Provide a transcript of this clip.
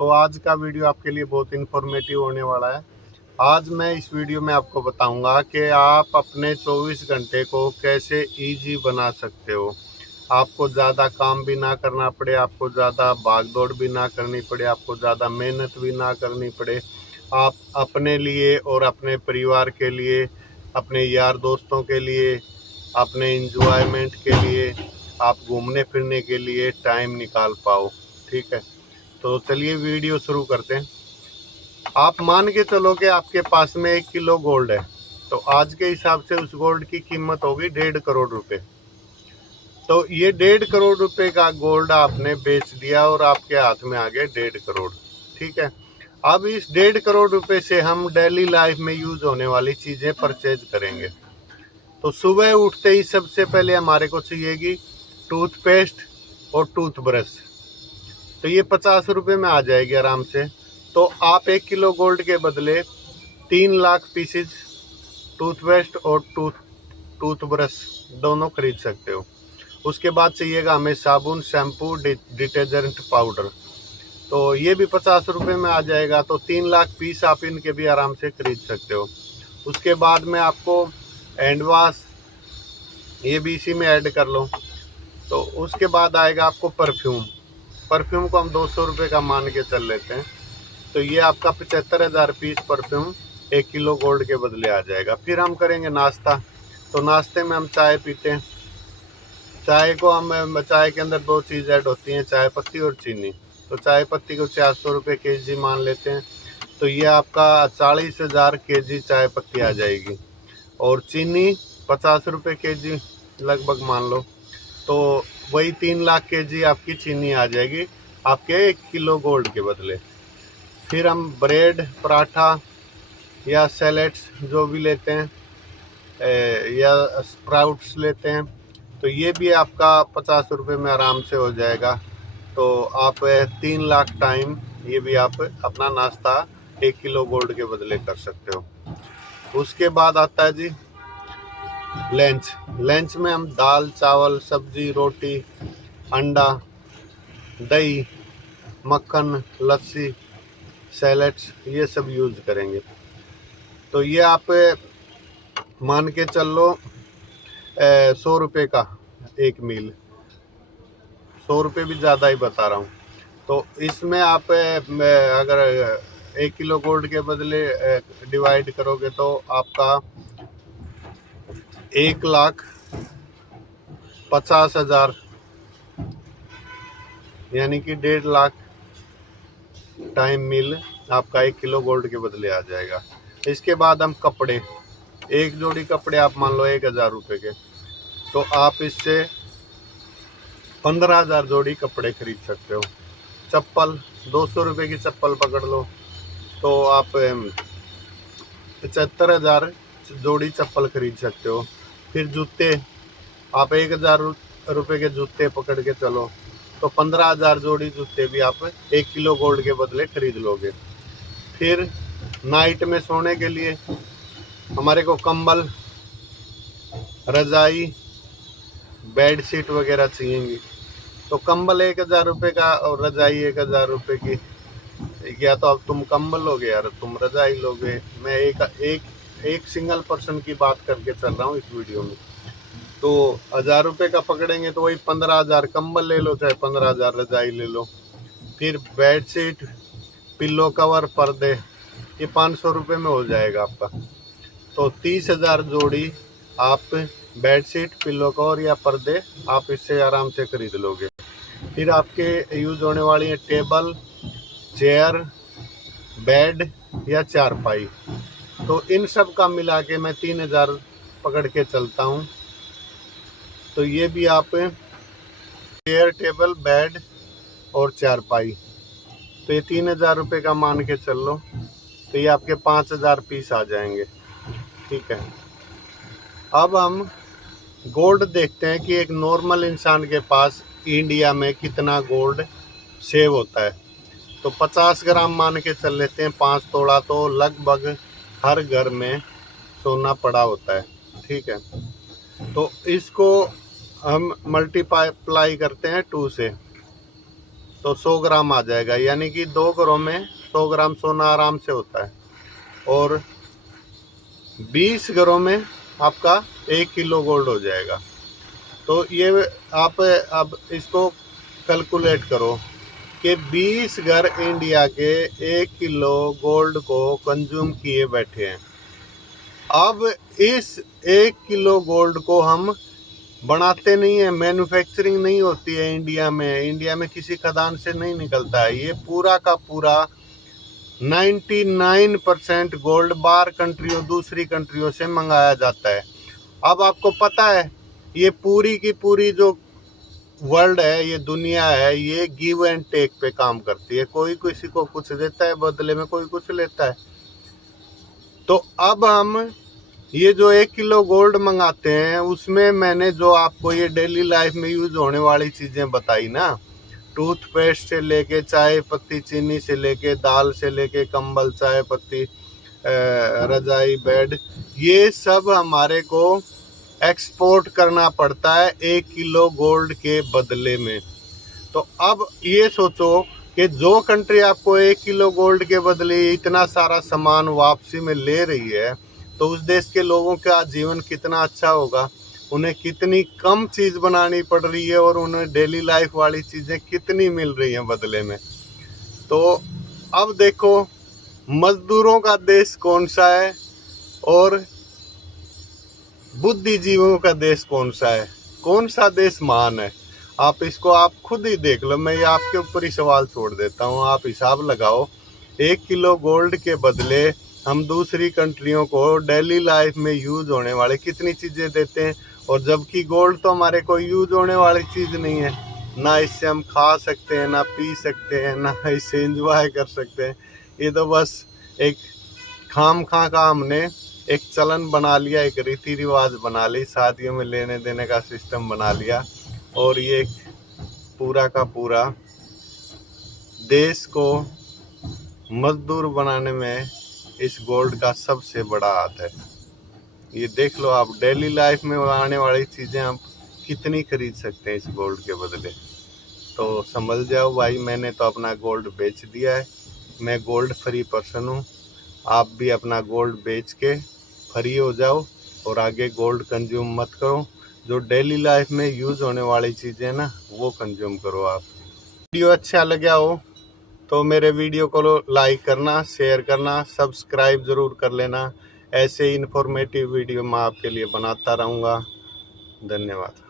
तो आज का वीडियो आपके लिए बहुत इन्फॉर्मेटिव होने वाला है। आज मैं इस वीडियो में आपको बताऊंगा कि आप अपने 24 घंटे को कैसे इजी बना सकते हो। आपको ज़्यादा काम भी ना करना पड़े, आपको ज़्यादा भागदौड़ भी ना करनी पड़े, आपको ज़्यादा मेहनत भी ना करनी पड़े। आप अपने लिए और अपने परिवार के लिए, अपने यार दोस्तों के लिए, अपने इंजॉयमेंट के लिए, आप घूमने फिरने के लिए टाइम निकाल पाओ। ठीक है, तो चलिए वीडियो शुरू करते हैं। आप मान के चलो कि आपके पास में 1 किलो गोल्ड है, तो आज के हिसाब से उस गोल्ड की कीमत होगी 1.5 करोड़ रुपए। तो ये 1.5 करोड़ रुपए का गोल्ड आपने बेच दिया और आपके हाथ में आ गए 1.5 करोड़। ठीक है, अब इस 1.5 करोड़ रुपए से हम डेली लाइफ में यूज होने वाली चीजें परचेज करेंगे। तो सुबह उठते ही सबसे पहले हमारे को चाहिएगी टूथपेस्ट और टूथब्रश। तो ये 50 रुपये में आ जाएगी आराम से। तो आप 1 किलो गोल्ड के बदले 3 लाख पीसेज टूथपेस्ट और टूथब्रश दोनों खरीद सकते हो। उसके बाद चाहिएगा हमें साबुन, शैम्पू, डिटर्जेंट पाउडर। तो ये भी 50 रुपये में आ जाएगा। तो 3 लाख पीस आप इनके भी आराम से खरीद सकते हो। उसके बाद में आपको हैंड वाश, ये भी इसी में ऐड कर लो। तो उसके बाद आएगा आपको परफ्यूम। परफ्यूम को हम 200 रुपये का मान के चल लेते हैं। तो ये आपका 75,000 पीस परफ्यूम 1 किलो गोल्ड के बदले आ जाएगा। फिर हम करेंगे नाश्ता। तो नाश्ते में हम चाय पीते हैं। चाय को चाय के अंदर 2 चीज़ ऐड होती हैं, चाय पत्ती और चीनी। तो चाय पत्ती को 400 रुपये केजी मान लेते हैं। तो ये आपका 40,000 केजी चाय पत्ती आ जाएगी। और चीनी 50 रुपये केजी लगभग मान लो। तो वही 3 लाख केजी आपकी चीनी आ जाएगी आपके 1 किलो गोल्ड के बदले। फिर हम ब्रेड, पराठा या सैलेड्स जो भी लेते हैं, या स्प्राउट्स लेते हैं, तो ये भी आपका 50 रुपये में आराम से हो जाएगा। तो आप 3 लाख टाइम ये भी आप अपना नाश्ता 1 किलो गोल्ड के बदले कर सकते हो। उसके बाद आता है जी लंच। लंच में हम दाल, चावल, सब्जी, रोटी, अंडा, दही, मक्खन, लस्सी, सैलेड्स, ये सब यूज करेंगे। तो ये आप मान के चल लो 100 रुपये का एक मील। 100 रुपये भी ज़्यादा ही बता रहा हूँ। तो इसमें आप अगर 1 किलो गोल्ड के बदले डिवाइड करोगे तो आपका 1,50,000 यानी कि 1.5 लाख टाइम मील आपका 1 किलो गोल्ड के बदले आ जाएगा। इसके बाद हम कपड़े, एक जोड़ी कपड़े आप मान लो 1,000 रुपये के, तो आप इससे 15,000 जोड़ी कपड़े खरीद सकते हो। चप्पल, 200 रुपये की चप्पल पकड़ लो, तो आप 75,000 जोड़ी चप्पल खरीद सकते हो। फिर जूते, आप 1,000 रुपये के जूते पकड़ के चलो, तो 15,000 जोड़ी जूते भी आप 1 किलो गोल्ड के बदले खरीद लोगे। फिर नाइट में सोने के लिए हमारे को कंबल, रजाई, बेड शीट वगैरह चाहिएंगी। तो कंबल 1,000 रुपये का और रजाई 1,000 रुपये की। या तो अब तुम कंबल लोगे यार, तुम रजाई लोगे। मैं एक सिंगल पर्सन की बात करके चल रहा हूँ इस वीडियो में। तो 1,000 रुपये का पकड़ेंगे तो वही 15,000 कंबल ले लो, चाहे 15,000 रजाई ले लो। फिर बेड शीट, पिल्लो कवर, पर्दे, ये 500 रुपये में हो जाएगा आपका। तो 30,000 जोड़ी आप बेड शीट, पिल्लो कवर या पर्दे आप इससे आराम से खरीद लोगे। फिर आपके यूज होने वाली है टेबल, चेयर, बेड या चारपाई। तो इन सब का मिला के मैं 3,000 पकड़ के चलता हूँ। तो ये भी आप चेयर, टेबल, बेड और चारपाई, तो ये 3,000 रुपये का मान के चल लो। तो ये आपके 5,000 पीस आ जाएंगे। ठीक है, अब हम गोल्ड देखते हैं कि एक नॉर्मल इंसान के पास इंडिया में कितना गोल्ड सेव होता है। तो 50 ग्राम मान के चल लेते हैं, 5 तोला। तो लगभग हर घर में सोना पड़ा होता है। ठीक है, तो इसको हम मल्टीप्लाई करते हैं 2 से। तो 100 ग्राम आ जाएगा, यानी कि 2 घरों में 100 ग्राम सोना आराम से होता है। और 20 घरों में आपका 1 किलो गोल्ड हो जाएगा। तो ये आप अब इसको कैलकुलेट करो कि 20 घर इंडिया के 1 किलो गोल्ड को कंज्यूम किए बैठे हैं। अब इस 1 किलो गोल्ड को हम बनाते नहीं है, मैन्युफैक्चरिंग नहीं होती है इंडिया में किसी खदान से नहीं निकलता है। ये पूरा का पूरा 99% गोल्ड बाहर कंट्रियों, दूसरी कंट्रियों से मंगाया जाता है। अब आपको पता है ये पूरी की पूरी जो वर्ल्ड है, ये दुनिया है, ये गिव एंड टेक पे काम करती है। कोई किसी को कुछ देता है, बदले में कोई कुछ लेता है। तो अब हम ये जो 1 किलो गोल्ड मंगाते हैं, उसमें मैंने जो आपको ये डेली लाइफ में यूज होने वाली चीजें बताई ना, टूथपेस्ट से लेके चाय पत्ती, चीनी से लेके दाल से लेके कंबल, चाय पत्ती, रजाई, बेड, ये सब हमारे को एक्सपोर्ट करना पड़ता है 1 किलो गोल्ड के बदले में। तो अब ये सोचो कि जो कंट्री आपको 1 किलो गोल्ड के बदले इतना सारा सामान वापसी में ले रही है, तो उस देश के लोगों का जीवन कितना अच्छा होगा। उन्हें कितनी कम चीज़ बनानी पड़ रही है और उन्हें डेली लाइफ वाली चीज़ें कितनी मिल रही हैं बदले में। तो अब देखो मजदूरों का देश कौन सा है और बुद्धिजीवियों का देश कौन सा है, कौन सा देश महान है। आप इसको आप खुद ही देख लो, मैं ये आपके ऊपर ही सवाल छोड़ देता हूँ। आप हिसाब लगाओ, 1 किलो गोल्ड के बदले हम दूसरी कंट्रियों को डेली लाइफ में यूज होने वाले कितनी चीज़ें देते हैं, और जबकि गोल्ड तो हमारे को यूज होने वाली चीज़ नहीं है। ना इससे हम खा सकते हैं, ना पी सकते हैं, ना इससे एंजॉय कर सकते हैं। ये तो बस एक खाम खा का हमने एक चलन बना लिया, एक रीति रिवाज बना ली, शादियों में लेने देने का सिस्टम बना लिया। और ये पूरा का पूरा देश को मजदूर बनाने में इस गोल्ड का सबसे बड़ा हाथ है। ये देख लो आप, डेली लाइफ में आने वाली चीज़ें आप कितनी खरीद सकते हैं इस गोल्ड के बदले। तो समझ जाओ भाई, मैंने तो अपना गोल्ड बेच दिया है। मैं गोल्ड फ्री पर्सन हूँ। आप भी अपना गोल्ड बेच के फ्री हो जाओ और आगे गोल्ड कंज्यूम मत करो। जो डेली लाइफ में यूज़ होने वाली चीज़ें ना, वो कंज्यूम करो। आप वीडियो अच्छा लगा हो तो मेरे वीडियो को लाइक करना, शेयर करना, सब्सक्राइब ज़रूर कर लेना। ऐसे इन्फॉर्मेटिव वीडियो मैं आपके लिए बनाता रहूँगा। धन्यवाद।